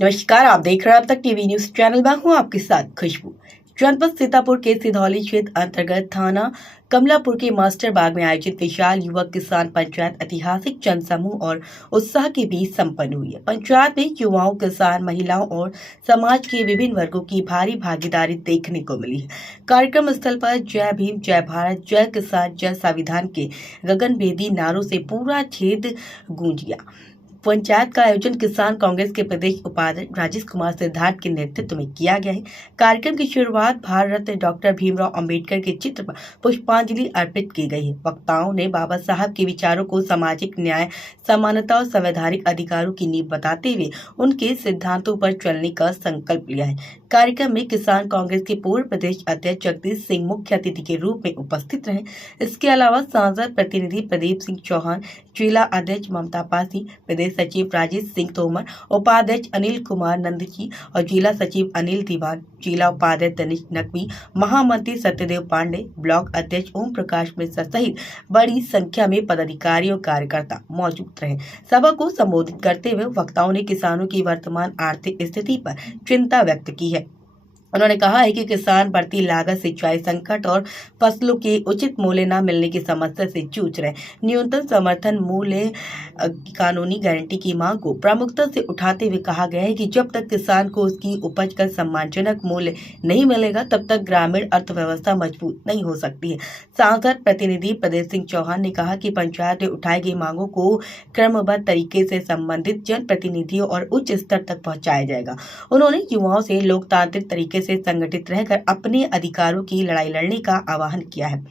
नमस्कार, आप देख रहे हैं अब तक टीवी न्यूज चैनल। मैं हूं आपके साथ खुशबू। जनपद सीतापुर के सिधौली क्षेत्र अंतर्गत थाना कमलापुर के मास्टर बाग में आयोजित विशाल युवक किसान पंचायत ऐतिहासिक जन समूह और उत्साह के बीच संपन्न हुई है। पंचायत में युवाओं, किसान, महिलाओं और समाज के विभिन्न वर्गों की भारी भागीदारी देखने को मिली है। कार्यक्रम स्थल पर जय भीम, जय भारत, जय किसान, जय संविधान के गगनभेदी नारों से पूरा क्षेत्र गूंज गया। पंचायत का आयोजन किसान कांग्रेस के प्रदेश उपाध्यक्ष राजेश कुमार सिद्धार्थ के नेतृत्व में किया गया है। कार्यक्रम की शुरुआत भारत रत्न डॉक्टर भीमराव अंबेडकर के चित्र पर पुष्पांजलि अर्पित की गई है। वक्ताओं ने बाबा साहब के विचारों को सामाजिक न्याय, समानता और संवैधानिक अधिकारों की नींव बताते हुए उनके सिद्धांतों पर चलने का संकल्प लिया है। कार्यक्रम में किसान कांग्रेस के पूर्व प्रदेश अध्यक्ष जगदीश सिंह मुख्य अतिथि के रूप में उपस्थित रहे। इसके अलावा सांसद प्रतिनिधि प्रदीप सिंह चौहान, जिला अध्यक्ष ममता पासी, प्रदेश सचिव राजेश सिंह तोमर, उपाध्यक्ष अनिल कुमार नंदजी और जिला सचिव अनिल दीवान, जिला उपाध्यक्ष तनिष नकवी, महामंत्री सत्यदेव पांडे, ब्लॉक अध्यक्ष ओम प्रकाश मिश्रा सहित बड़ी संख्या में पदाधिकारी और कार्यकर्ता मौजूद रहे। सभा को संबोधित करते हुए वक्ताओं ने किसानों की वर्तमान आर्थिक स्थिति पर चिंता व्यक्त की है। उन्होंने कहा है कि किसान बढ़ती लागत, सिंचाई संकट और फसलों के उचित मूल्य न मिलने की समस्या से जूझ रहे। न्यूनतम समर्थन मूल्य कानूनी गारंटी की मांग को प्रमुखता से उठाते हुए कहा गया है कि जब तक किसान को उसकी उपज का सम्मानजनक मूल्य नहीं मिलेगा तब तक ग्रामीण अर्थव्यवस्था मजबूत नहीं हो सकती है। सांसद प्रतिनिधि प्रदीप सिंह चौहान ने कहा कि पंचायत में उठाई गई मांगों को क्रमबद्ध तरीके से संबंधित जनप्रतिनिधियों और उच्च स्तर तक पहुंचाया जाएगा। उन्होंने युवाओं से लोकतांत्रिक तरीके से संगठित रहकर अपने अधिकारों की लड़ाई लड़ने का आह्वान किया है।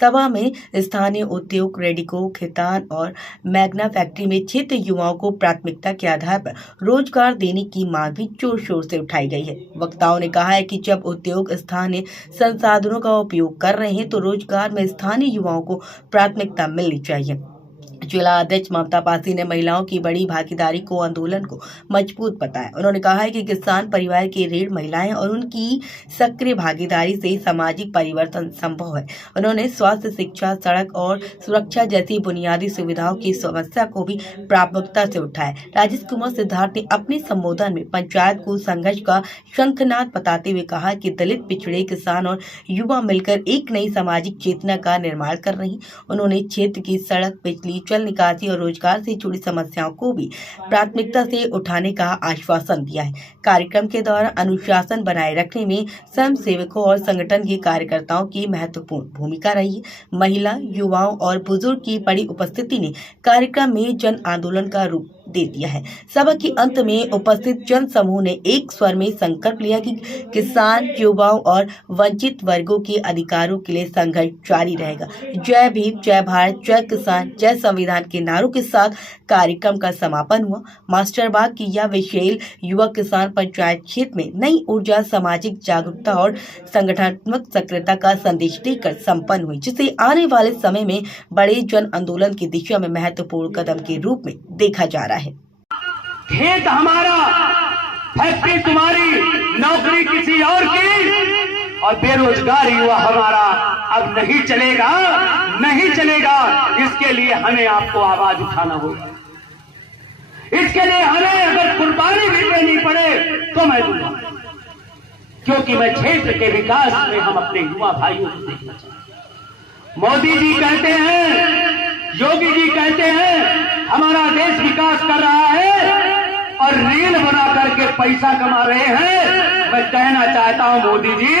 सभा में स्थानीय उद्योग, रेडिको, खितान और मैग्ना फैक्ट्री में क्षेत्र युवाओं को प्राथमिकता के आधार पर रोजगार देने की मांग भी जोर शोर से उठाई गई है। वक्ताओं ने कहा है कि जब उद्योग स्थानीय संसाधनों का उपयोग कर रहे हैं तो रोजगार में स्थानीय युवाओं को प्राथमिकता मिलनी चाहिए। जिला अध्यक्ष ममता पासी ने महिलाओं की बड़ी भागीदारी को आंदोलन को मजबूत बताया। उन्होंने कहा है कि किसान परिवार की रीढ़ महिलाएं और उनकी सक्रिय भागीदारी से सामाजिक परिवर्तन संभव है। उन्होंने स्वास्थ्य, शिक्षा, सड़क और सुरक्षा जैसी बुनियादी सुविधाओं की समस्या को भी प्राथमिकता से उठाया। राजेश कुमार सिद्धार्थ ने अपने संबोधन में पंचायत को संघर्ष का शंखनाद बताते हुए कहा कि दलित, पिछड़े, किसान और युवा मिलकर एक नई सामाजिक चेतना का निर्माण कर रहे हैं। उन्होंने क्षेत्र की सड़क, बिजली, जल निकासी और रोजगार से जुड़ी समस्याओं को भी प्राथमिकता से उठाने का आश्वासन दिया है। कार्यक्रम के दौरान अनुशासन बनाए रखने में स्वयं सेवकों और संगठन के कार्यकर्ताओं की महत्वपूर्ण भूमिका रही है। महिला, युवाओं और बुजुर्ग की बड़ी उपस्थिति ने कार्यक्रम में जन आंदोलन का रूप दे दिया है। सभा के अंत में उपस्थित जन समूह ने एक स्वर में संकल्प लिया कि किसान, युवाओं और वंचित वर्गों के अधिकारों के लिए संघर्ष जारी रहेगा। जय भीम, जय भारत, जय किसान, जय संविधान के नारों के साथ कार्यक्रम का समापन हुआ। मास्टर बाग की यह विशाल युवा किसान पंचायत क्षेत्र में नई ऊर्जा, सामाजिक जागरूकता और संगठनात्मक सक्रियता का संदेश देकर संपन्न हुई, जिसे आने वाले समय में बड़े जन आंदोलन की दिशा में महत्वपूर्ण कदम के रूप में देखा जा रहा है। खेत हमारा, फैक्ट्री तुम्हारी, नौकरी किसी और की, और बेरोजगार युवा हमारा अब नहीं चलेगा, नहीं चलेगा। इसके लिए हमें आपको आवाज उठाना होगा। इसके लिए हमें अगर कुर्बानी भी देनी पड़े तो मैं दूंगा, क्योंकि मैं क्षेत्र के विकास में हम अपने युवा भाइयों को देखना चाहता हूं। मोदी जी कहते हैं, योगी जी कहते हैं हमारा देश विकास कर रहा है और रील बना करके पैसा कमा रहे हैं। मैं कहना चाहता हूं मोदी जी,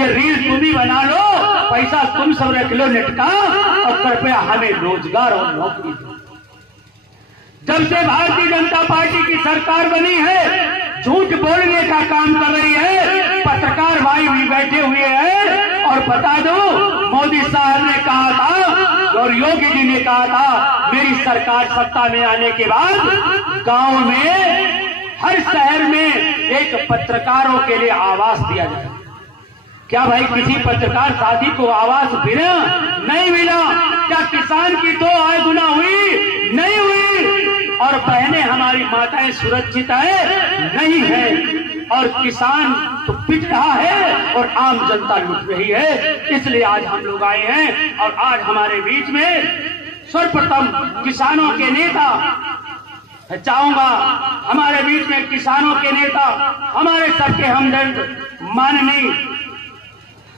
ये रील तुम ही बना लो, पैसा तुम सब रख लो नेट का, और कृपया हमें रोजगार और नौकरी दो। जब से भारतीय जनता पार्टी की सरकार बनी है, झूठ बोलने का काम कर रही है। पत्रकार भाई भी बैठे हुए हैं और बता दो, मोदी साहब ने कहा था और योगी जी ने कहा था मेरी सरकार सत्ता में आने के बाद गांव में, हर शहर में एक पत्रकारों के लिए आवास दिया जाए। क्या भाई किसी पत्रकार साथी को आवास मिला? नहीं मिला। क्या किसान की 2 आय गुना हुई? नहीं हुई। और बहनें हमारी माताएं सुरक्षित है? नहीं है। और किसान तो पिट रहा है और आम जनता लुट रही है। इसलिए आज हम लोग आए हैं और आज हमारे बीच में सर्वप्रथम किसानों के नेता मैं चाहूंगा हमारे बीच में किसानों के नेता, हमारे सबके हमदर्द माननीय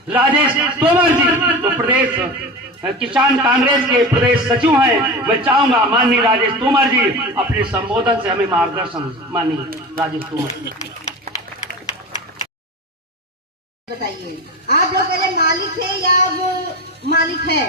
राजेश तोमर जी, तो प्रदेश किसान कांग्रेस के प्रदेश सचिव हैं, मैं चाहूंगा माननीय राजेश तोमर जी अपने संबोधन से हमें मार्गदर्शन। माननीय राजेश तोमर जी, बताइए, आप लोग पहले मालिक थे या अब मालिक है?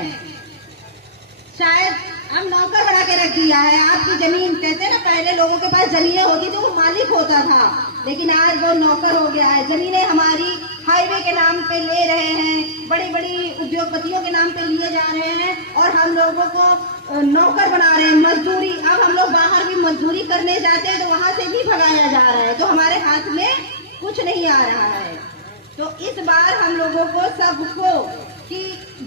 शायद अब नौकर बना के रख दिया है आपकी जमीन। कहते हैं ना, पहले लोगों के पास जमीनें होती तो वो मालिक होता था, लेकिन आज वो नौकर हो गया है। जमीनें हमारी हाईवे के नाम पे ले रहे हैं, बड़ी बड़ी उद्योगपतियों के नाम पे लिए जा रहे हैं और हम लोगों को नौकर बना रहे हैं। मजदूरी, अब हम लोग बाहर भी मजदूरी करने जाते हैं तो वहां से भी भगाया जा रहा है, तो हमारे हाथ में कुछ नहीं आ रहा है। तो इस बार हम लोगों को सबको कि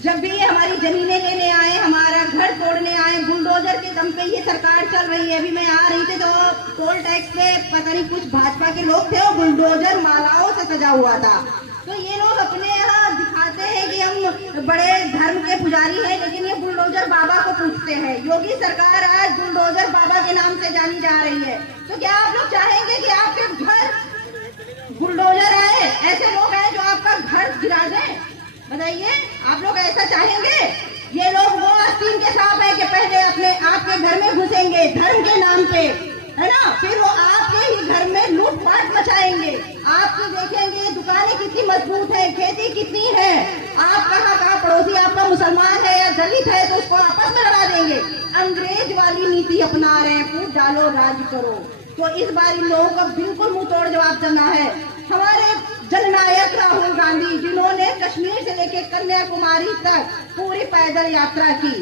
जब भी हमारी जमीनें लेने आए, हमारा घर तोड़ने आए, बुलडोजर के दम पे ये सरकार चल रही है। अभी मैं आ रही थी तो टोल टैक्स पे पता नहीं कुछ भाजपा के लोग थे और बुलडोजर मालाओं से सजा हुआ था। तो ये लोग अपने यहाँ दिखाते हैं कि हम बड़े धर्म के पुजारी हैं, लेकिन ये बुलडोजर बाबा को पूछते हैं। योगी सरकार आज बुलडोजर बाबा के नाम से जानी जा रही है। तो क्या आप लोग चाहेंगे कि आपके घर बुलडोजर आए? ऐसे लोग हैं जो आपका घर गिरा दें? बताइए, आप लोग ऐसा चाहेंगे? ये लोग वो आस्तीन के सांप है कि पहले अपने आपके घर में घुसेंगे धर्म के नाम पे, है ना, फिर वो आपके ही घर में लूटपाट मचाएंगे। आपकी देखेंगे दुकानें कितनी मजबूत है, खेती कितनी है, आप कहाँ पड़ोसी आपका मुसलमान है या दलित है तो उसको आपस में लड़ा देंगे। अंग्रेज वाली नीति अपना रहे हैं, फूट डालो राज करो। तो इस बार इन लोगों को बिल्कुल मुंह तोड़ जवाब देना है। हमारे जननायक राहुल गांधी, जिन्होंने कश्मीर से लेकर कन्याकुमारी तक पूरी पैदल यात्रा की,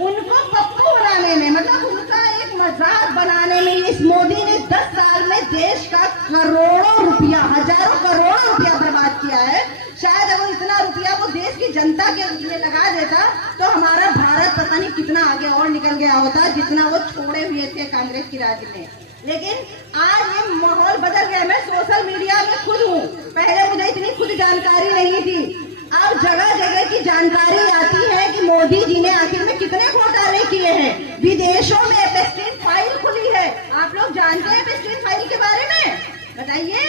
उनको पप्पू बनाने में, मतलब उनका एक मजाक बनाने में इस मोदी ने 10 साल में देश का करोड़ों रुपया, हजारों करोड़ों रुपया बर्बाद किया है। शायद अगर इतना रुपया वो देश की जनता के लिए लगा देता तो हमारा भारत पता नहीं कितना आगे और निकल गया होता, जितना वो छोड़े हुए थे कांग्रेस की राज में। लेकिन आज ये माहौल बदल गया। मैं सोशल मीडिया में खुद हूँ, पहले मुझे इतनी खुद जानकारी नहीं थी। अब जगह जगह की जानकारी आती है कि मोदी जी ने आखिर में कितने घोटाले किए हैं। विदेशों में एपेस्टीन फाइल खुली है। आप लोग जानते हैं एपेस्टीन फाइल के बारे में? बताइए,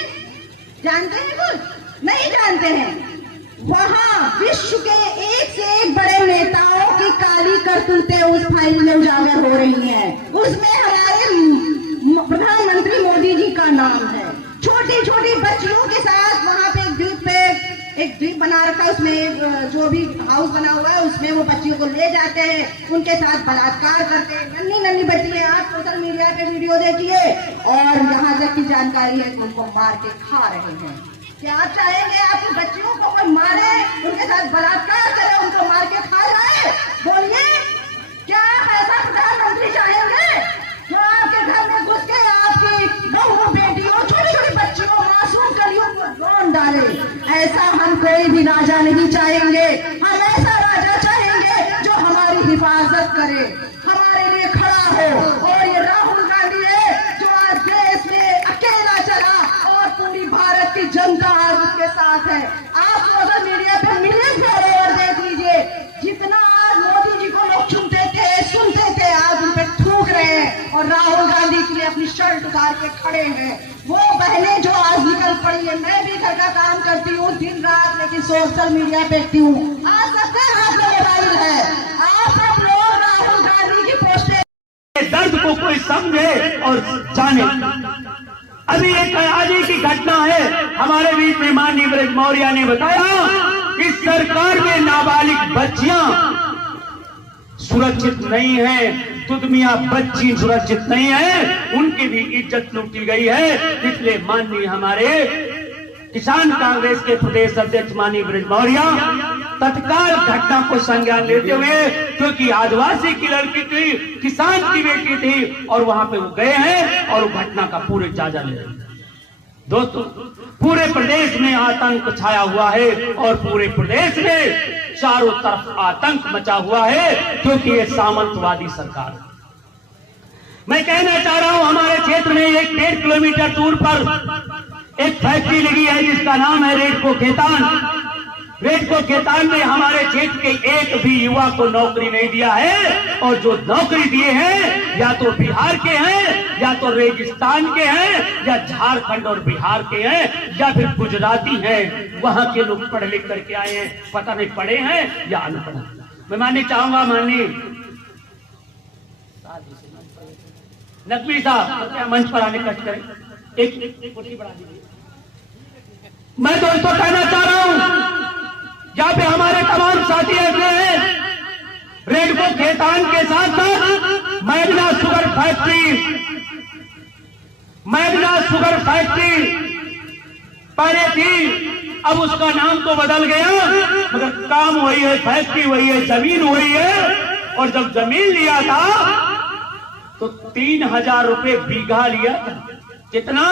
जानते हैं? कुछ नहीं जानते हैं। वहाँ विश्व के एक से एक बड़े नेताओं की काली करतूतें उस फाइल में उजागर हो रही हैं। उसमें हमारे प्रधानमंत्री मोदी जी का नाम है। छोटी छोटी बच्चियों के साथ वहाँ पे एक द्वीप बना रखा है, उसमें जो भी हाउस बना हुआ है उसमें वो बच्चियों को ले जाते हैं, उनके साथ बलात्कार करते हैं। नन्ही नन्ही बच्ची है, आप सोशल मीडिया पे वीडियो देखिए, और यहाँ तक की जानकारी है कि उनको मार के खा रहे हैं। क्या आप चाहेंगे आपकी बच्चियों को कोई मारे, उनके साथ बलात्कार करे, उनको मार के खा जाए? बोलिए, क्या आप ऐसा प्रधानमंत्री चाहेंगे जो आपके घर में घुस के आपकी बहू बेटियों, छोटी छोटी बच्चियों, मासूम कलियों को रोन डाले? ऐसा हम कोई भी राजा नहीं चाहेंगे। हम ऐसा राजा चाहेंगे जो हमारी हिफाजत करे, हमारे लिए खड़ा हो। और ये राहुल गांधी है जो आज देश में अकेला चला और पूरी भारत की जनता आज उसके साथ है। आप सोशल मीडिया पे मिलियन फॉलोअर देख लीजिए, जितना आज मोदी जी को लोग सुनते थे आज उन पे थूक रहे हैं और राहुल गांधी के लिए अपनी शर्ट उतार के खड़े हैं। वो बहनें जो आज निकल पड़ी है, मैं भी घर का काम करती हूँ दिन रात, लेकिन सोशल मीडिया पे एक्टिव हूँ। आज सबके हाथ में मोबाइल है। आप सब लोग राहुल गांधी की पोस्टें, दर्द को कोई समझे और जाने। अभी एक आज की घटना है, हमारे बीच में माननीय ब्रज मौर्य ने बताया कि सरकार में नाबालिग बच्चियां सुरक्षित नहीं है, दुधमिया बच्ची सुरक्षित नहीं है, उनकी भी इज्जत लूटी गई है। इसलिए माननीय हमारे किसान कांग्रेस के प्रदेश अध्यक्ष माननीय ब्रज मौर्य तत्काल घटना को संज्ञान लेते हुए, क्योंकि आदिवासी की लड़की थी, किसान की बेटी थी, और वहां पे वो गए हैं और वो घटना का पूरे जायजा ले रहे हैं। दोस्तों, पूरे प्रदेश में आतंक छाया हुआ है और पूरे प्रदेश में चारों तरफ आतंक मचा हुआ है, क्योंकि ये सामंतवादी सरकार है। मैं कहना चाह रहा हूं, हमारे क्षेत्र में 1.5 किलोमीटर दूर पर एक फैक्ट्री लगी है जिसका नाम है रेडको खेतान। रेडको खेतान में हमारे क्षेत्र के एक भी युवा को नौकरी नहीं दिया है, और जो नौकरी दिए हैं या तो बिहार के हैं या तो रेगिस्तान के हैं, या झारखंड और बिहार के हैं, या फिर गुजराती हैं। वहां के लोग पढ़ लिख करके आए हैं, पता नहीं पढ़े हैं या अनपढ़। मैं माननी चाहूंगा, माननीय नकवी साहब क्या मंच पर आने कष्ट करें, एक कुर्सी बढ़ा दीजिए। मैं दोस्तों कहना चाह रहा हूं, जहां पे हमारे तमाम साथी ऐसे हैं, रेडको खेतान के साथ साथ मैग्ना शुगर फैक्ट्री पहले थी, अब उसका नाम तो बदल गया, मगर काम वही है, फैक्ट्री वही है, जमीन वही है। और जब जमीन लिया था तो 3000 रुपए बीघा लिया था। कितना?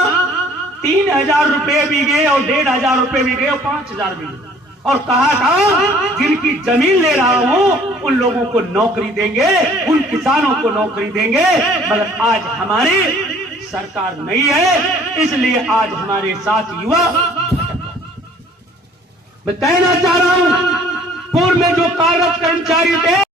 3000 रुपए बीघे, और 1500 रुपए बीघे, और 5000 बीघे। और कहा था जिनकी जमीन ले रहा हूं उन लोगों को नौकरी देंगे, उन किसानों को नौकरी देंगे। मगर आज हमारी सरकार नहीं है, इसलिए आज हमारे साथ युवा। मैं कहना चाह रहा हूं, पूर्व में जो कार्यरत कर्मचारी थे